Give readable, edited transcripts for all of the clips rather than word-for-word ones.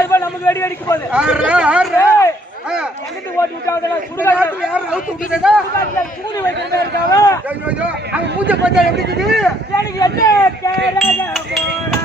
ரூபாய் நமக்கு வெடி வெடிக்க போகுது. எங்கிட்டு ஓட்டி விட்டாங்க சுடுகாட்டு யாரும் அவுத்து விட்டுதா சூடு வைக்கிறதா இருக்காவ அவங்க மூஞ்ச பார்த்தா எப்படி இருக்குது எனக்கு என்ன கேரக போடா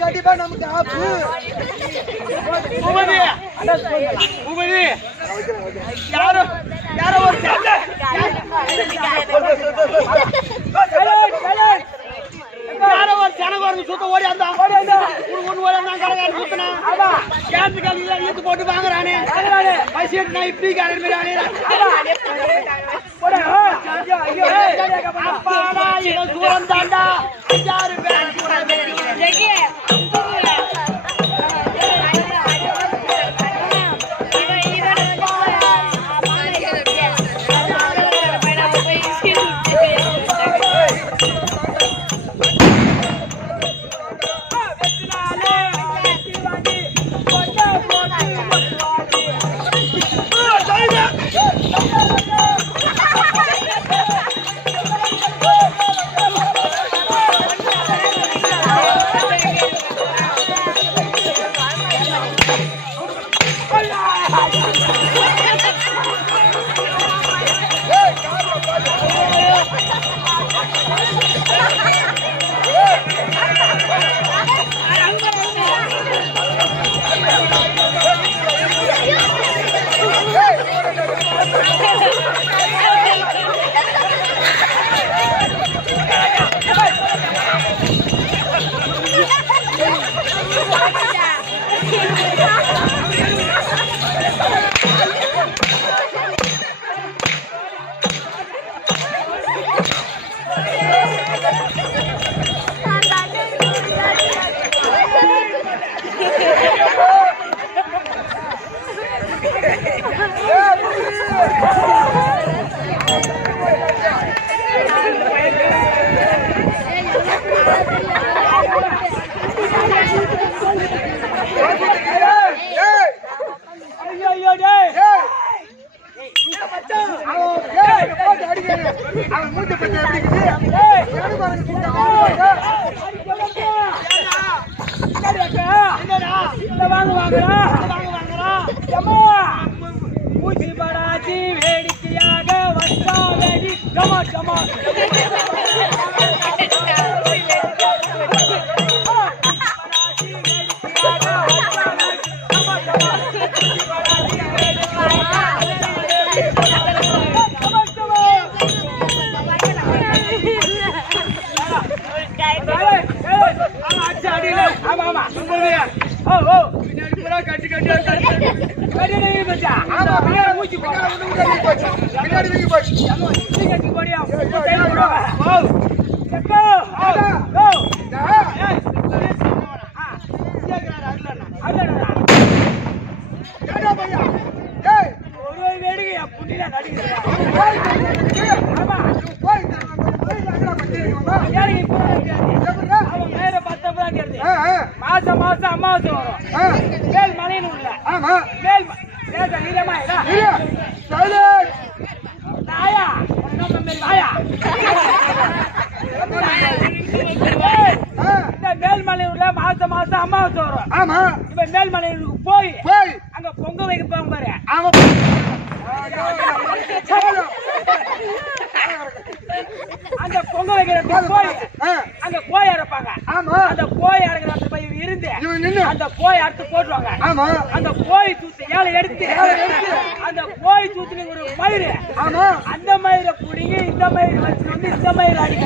கண்டிப்பா நமக்கு ஆப்பு யாரோ யாரோ ஒரு ஜனவரம் சுத்த ஓடி அந்த ஈத்து போட்டு வாங்குறானே பைசேட் நான் இப்படி காரணமே தூரம் தாண்டா மாசம் மாசம் அமாவாசை வரும். மேல் மலைன்னு உள்ள. ஆமா. மேல் நீளமா நாயா நம்ம மேல் வாயா. இந்த மேல்மலையில் உள்ள மாசம் அமாவாசை வரும். ஆமா. இப்ப மேல்மலைக்கு போய் அங்க பொங்க வைக்க போங்க பாரு. அந்த பொங்க வைக்கிற போய் அங்க கோய் அரைப்பாங்க. அந்த கோய் அரைக்கிற போய் இருந்து அந்த கோய் அறுத்து போட்டுருவாங்க. அந்த கோய் தூத்து ஏழை எடுத்து அந்த கோய் தூத்துல ஒரு மயிறு அந்த மயிரை புடிங்கி இந்த மயிறு வச்சு வந்து இந்த மயிறு அடிக்க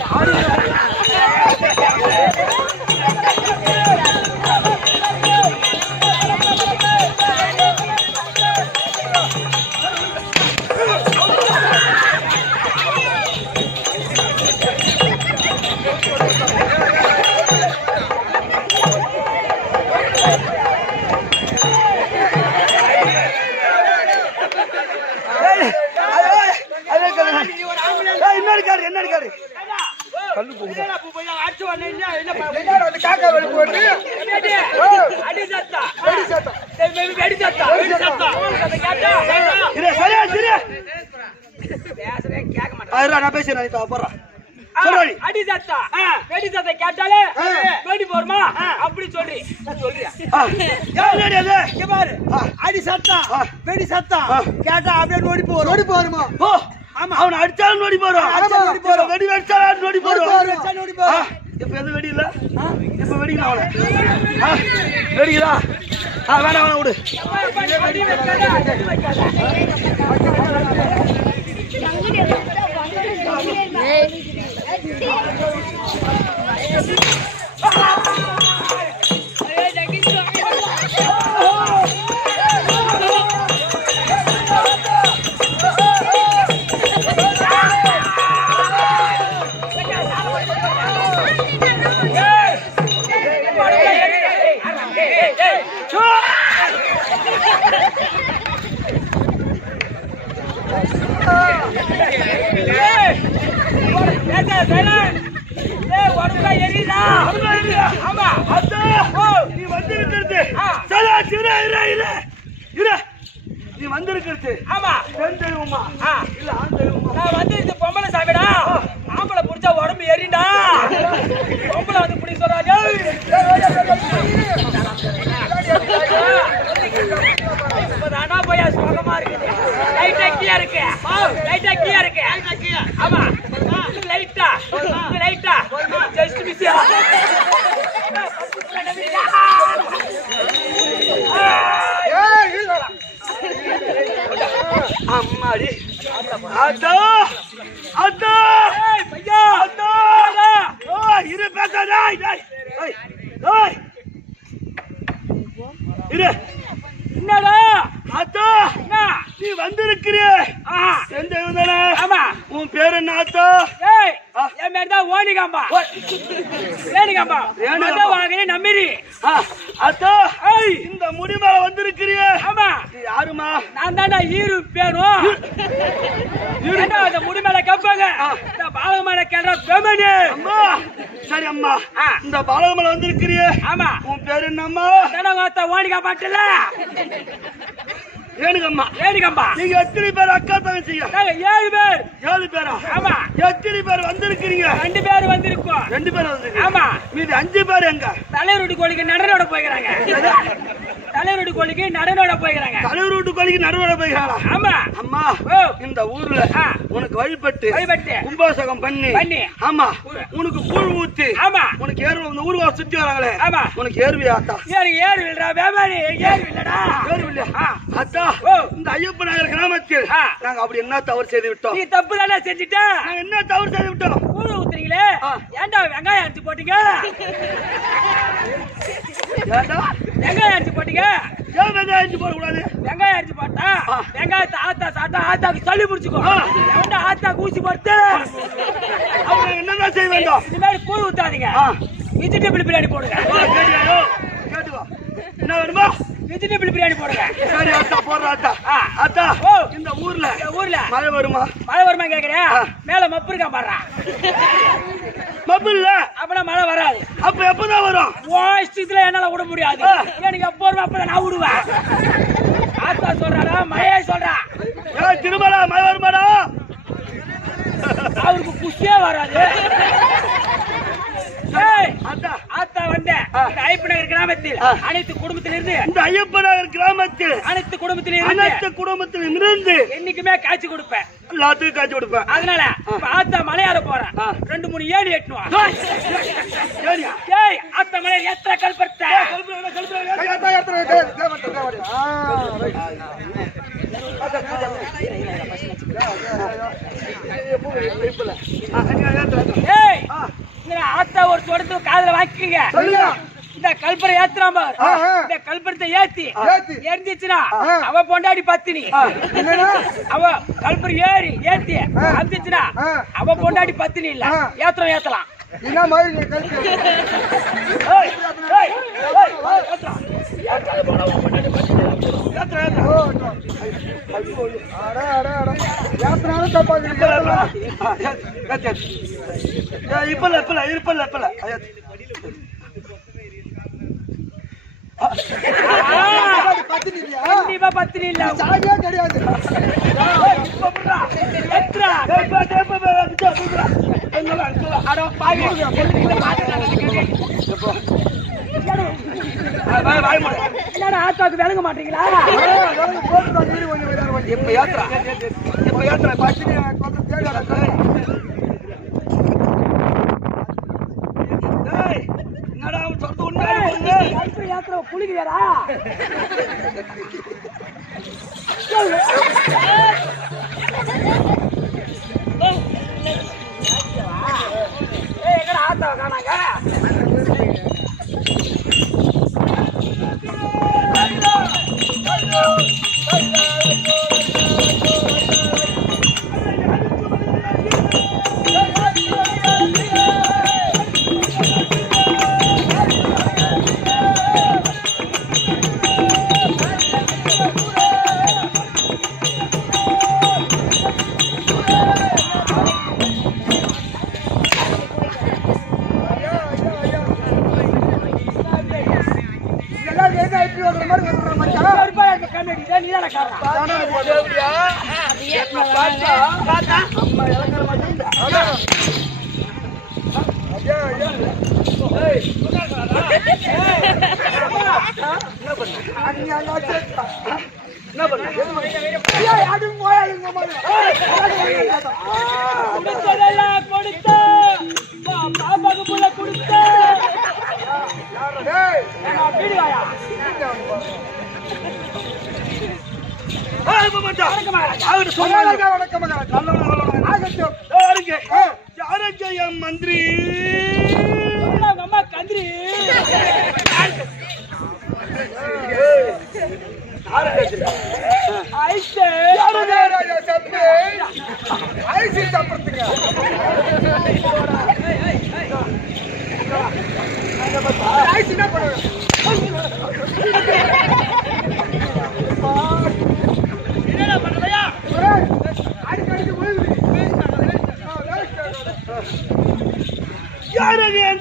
கேட்டாலே வெடி போருமா அப்படி சொல்றி அடி சத்தம் வெடி சத்தம் கேட்டா அப்படியே நோடி போருமா. ஆமா அவன் அடிச்சாலும் நோடி போறோம் வெடி வெடிச்சாலும் நோடி போறோம். இப்ப எது வெடி இல்ல இப்ப வெடிக்கலாம் அவனை வெடிக்கிறா வேணாம் வேணாம் விடு. நீ வந்திருக்கிறது ஆமா பெண் தெய்வமா இல்ல ஆண் தெய்வமா? நான் வந்து பொம்பளை சாமிடா. ஆம்பளை புடிச்சா உடம்பு எரிண்டா. பொம்பளை வந்து புடி சொல்றாங்க. இப்பதானா போய் சுகமா இருக்குது. லைட்டா கீயா இருக்கு ஆமா லைட்டா ஜஸ்ட் மிஸ்ஸா. அம்மாடி அதோ அதோ பையா அதோ இரு பேசாதே. இரு என்னடா அதோ நீ வந்திருக்கிறியே எந்த இவதானே? ஆமா. உன் பேர் என்ன அத்தோ? என் பேர் தான் ஓனிகாம்பா. வாங்கினே நம்பிரி அத்தோ. இந்த முடி மேல வந்திருக்கிறியே ஆமா யாருமா? நான் தான்டா ஈரு பேரும். அந்த முடி மேல கப்பாங்க இந்த பாலக மேல கேட்ற பெமனி அம்மா. சரி அம்மா இந்த பாலக மேல வந்திருக்கிறியே ஆமா உன் பேர் என்னம்மா? ஓனிகாம்பாட்டுல ஏனுகம்மா. நீங்க எத்தனை பேர் அக்கா தங்கச்சிங்க? 7 பேரா? ஆமா. எத்தனை பேர் வந்திருக்கீங்க? 2 பேர் வந்திருக்கோம். 2 பேர் வந்திருக்கீங்க ஆமா. மீதி 5 பேர் எங்க? தலைவருடி கோழிக்கு நடனோட போய்க்கறாங்க. தலைவருடி கோழிக்கு நடனோட போய்க்கறாங்களா? ஆமா. அம்மா இந்த ஊர்ல உனக்கு வழிபட்டு கும்பாசகம் பண்ணி ஆமா உனக்கு கூழ் ஊத்தி ஆமா உனக்கு ஏறு இந்த ஊர்வா சுத்தி வராங்களே ஆமா உனக்கு ஏறுவியா? அத்தா ஏறு இல்லடா வேமானி ஏறு இல்லடா ஏறு இல்ல அத்தா. இந்த ஐயப்ப நகர் கிராமத்தில் நாங்க அப்படி என்ன தவறு செய்து விட்டோம்? நீ தப்பு தானே செஞ்சிட்ட. நாங்க என்ன தவறு செய்து விட்டோம்? கூழ் ஊத்துறீங்களே ஏன்டா வெங்காயம் அரைச்சு போட்டீங்க? வெங்காயம் அரைச்சு போட்டீங்க. ஏன் வெங்காயம் அரைச்சு போட கூடாது? வெங்காயம் அரைச்சு போட்டா வெங்காயத்தை ஆத்தா சாப்பிட்டா ஆத்தாக்கு சொல்லி பிடிச்சுக்கோ. எவன்டா ஆத்தாக்கு ஊசி போட்டு அவங்க என்னதான் செய்ய வேண்டும்? இந்த மாதிரி கூழ் ஊத்தாதீங்க. வெஜிடபிள் பிரியாணி போடுங்க. கேட்டுக்கோ என்ன வேணுமா? வெஜிடபிள் பிரியாணி போடுங்க. சரி அத்தா போடுறா அத்தா. அத்தா இந்த ஊர்ல மழை வருமா கேக்குறேன். மேல மப்பு இருக்கா பாடுறான். மப்பு இல்ல அப்பனா மழை வராது. அப்ப எப்பதான் வரும்? இஷ்டத்துல என்னால விட முடியாது. எனக்கு எப்போ வரும் அப்ப நான் விடுவேன். ஆத்தா சொல்றாடா மழையே சொல்றா. திருமலா மழை வருமாடா? அவருக்கு குஷியே வராது. ஆத்தா வந்த ஐயப்ப நகர் கிராமத்தில் அனைத்து குடும்பத்திலிருந்து இந்த ஐயப்ப நகர் கிராமத்தில் அனைத்து குடும்பத்திலிருந்து என்னைக்குமே காய்ச்சி கொடுப்பேன். எல்லாத்துக்கும் காய்ச்சி கொடுப்பேன். அதனால ஆத்தா மலையாள போறேன். 2-3 ஏணி எட்டுவா. ஆத்தா மலையாள எத்தனை கல்பத்த ஆத்தா ஒரு சொடத்து காதுல வாங்கிக்கீங்க. இந்த கல்பரை ஏத்துறாம இந்த கல்பரத்தை ஏத்தி எரிஞ்சிச்சுனா அவ பொண்டாடி பத்தினி. அவ கல்பரை ஏத்தி அந்திச்சுனா அவ பொண்டாடி பத்தினி இல்ல. ஏத்தலாம் பத்தினி இல்ல. ஆத்தாக்கு விளங்க மாட்டீங்களா? குளிக்கிறா ஆத்தாவை காணாங்க. மந்திரி கந்திரி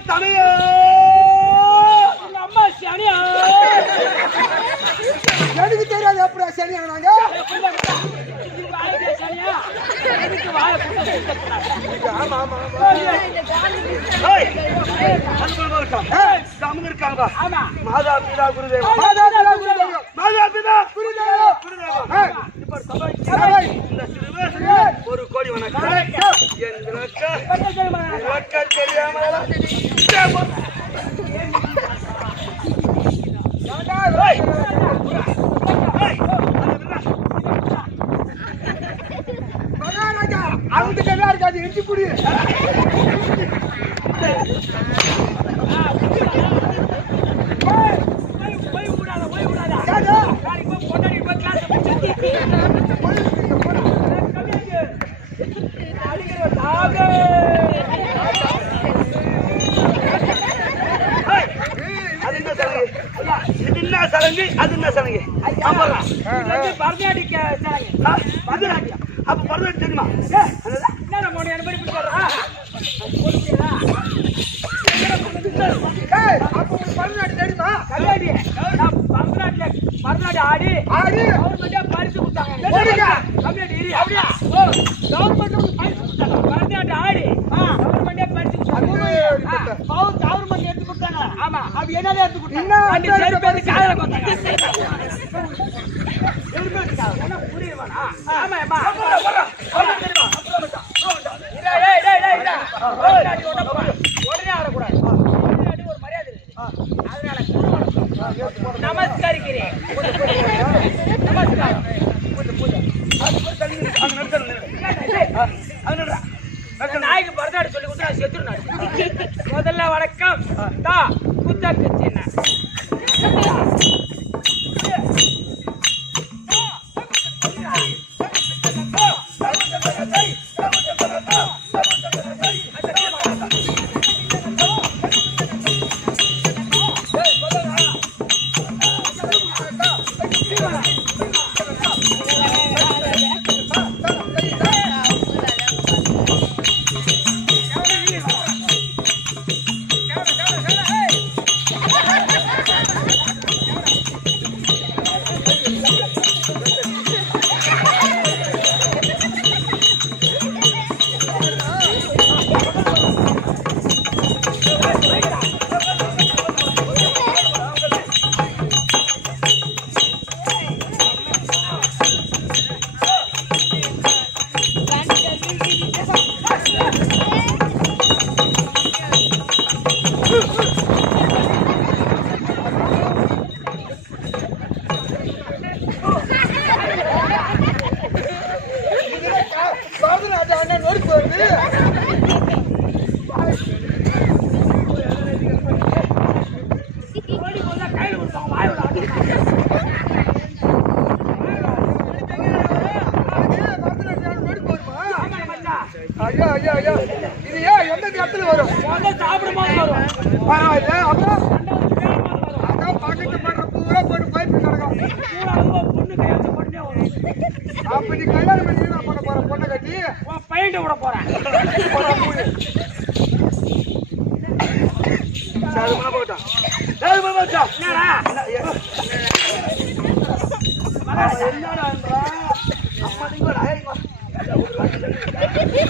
தலையா அம்மா சனியா எனக்கு தெரியாது. எப்படி சனியா நாங்க மாதா பிதா குருதேவா ஒரு கோடி வணக்கம். அவங்க நல்லா இருக்காது எஞ்சி குடி சலங்கு அது என்ன சலங்கு? பரதநாட்டிய சலங்கு. பரதநாட்டியம் அப்ப பரதநாட்டியம் தெரியுமா? என்ன பரதநாட்டியம் தெரியுமா? மறுநாடு ஆடி கவர்மெண்டே பரிசு கொடுத்தாங்க. கவர்மெண்ட் பரிசு கொடுத்தாங்க. மறுநாடு ஆடி கவர்மெண்டே பரிசு கொடுத்தாங்க. கவர்மெண்ட் எடுத்து கொடுத்தாங்க. ஆமா, அப்படி என்னதான் எடுத்து கொடுத்தாங்க? செருப்பேந்து காதல கொடுத்தாங்க. புரியுமாண்ணா? ஆமா உடனே ஆடக்கூடாது. ஒரு மரியாதை இருக்கு. அதனால நமஸ்கரிக்கிறேன். நமஸ்காரம். நாய்க்கு பரதாடு சொல்லி கொடுத்தா செத்துருநாடு. முதல்ல வணக்கம் தா புத்தக சின்ன இது ஏன் எந்த இடத்துல வரும்? சாப்பிடும்போது வரும். பரவாயில்ல. அப்புறம் அதான் பக்கத்து பண்ற பூரா போட்டு பைப்பு கிடக்கும். பொண்ணு கையாச்சு பொண்ணே வரும். அப்ப நீ கல்யாணம் பண்ணி நான் பண்ண போற பொண்ணை கட்டி பையன் விட போறேன்.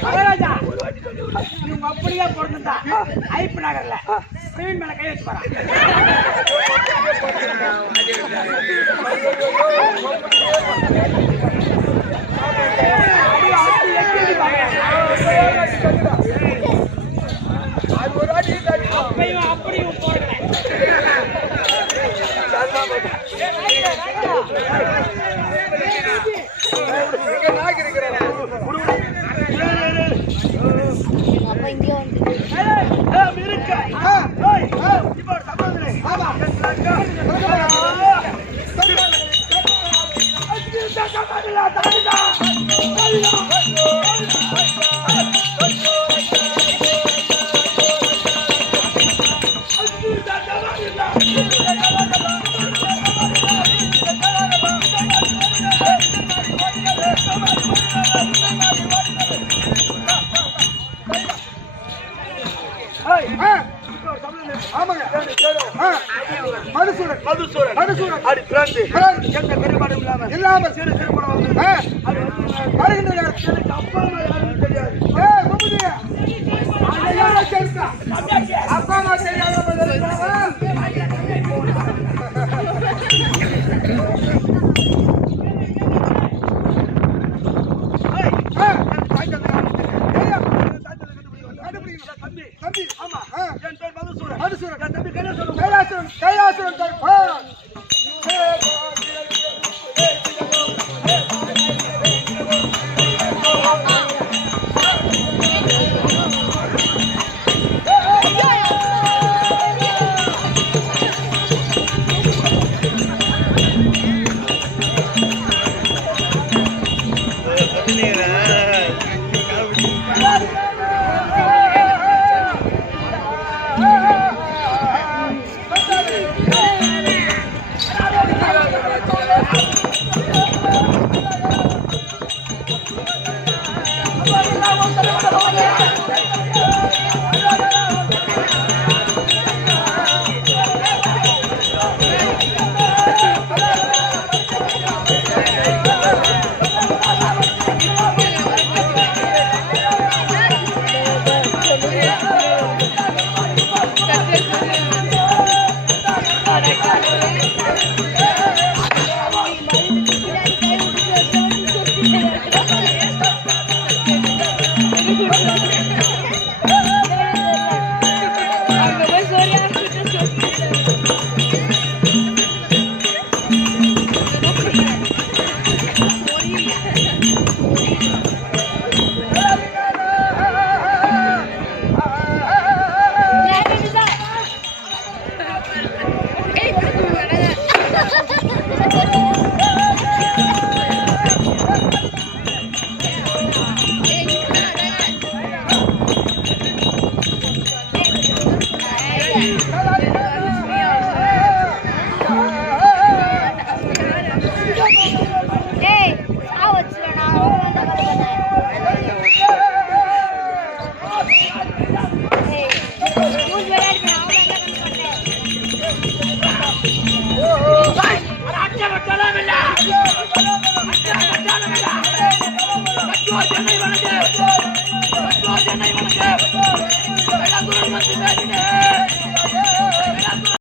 மகாராஜா இவங்க அப்படியே பிறந்திருந்தா ஐப்பு நகர்ல பிரவீன் மேல கை வச்சு போறான். அப்படியும் போறேன். இல்லாம சிறு திருமணம் வருகின்ற நேரத்தில் அப்பா அம்மா யாரும் தெரியாது. அப்பா அம்மா தெரியாத தம்பி. ஆமா, என் பேர் மதுசூரன். மதுசூரன். என் தம்பி கைலாசுரன். கைலாசுரன்.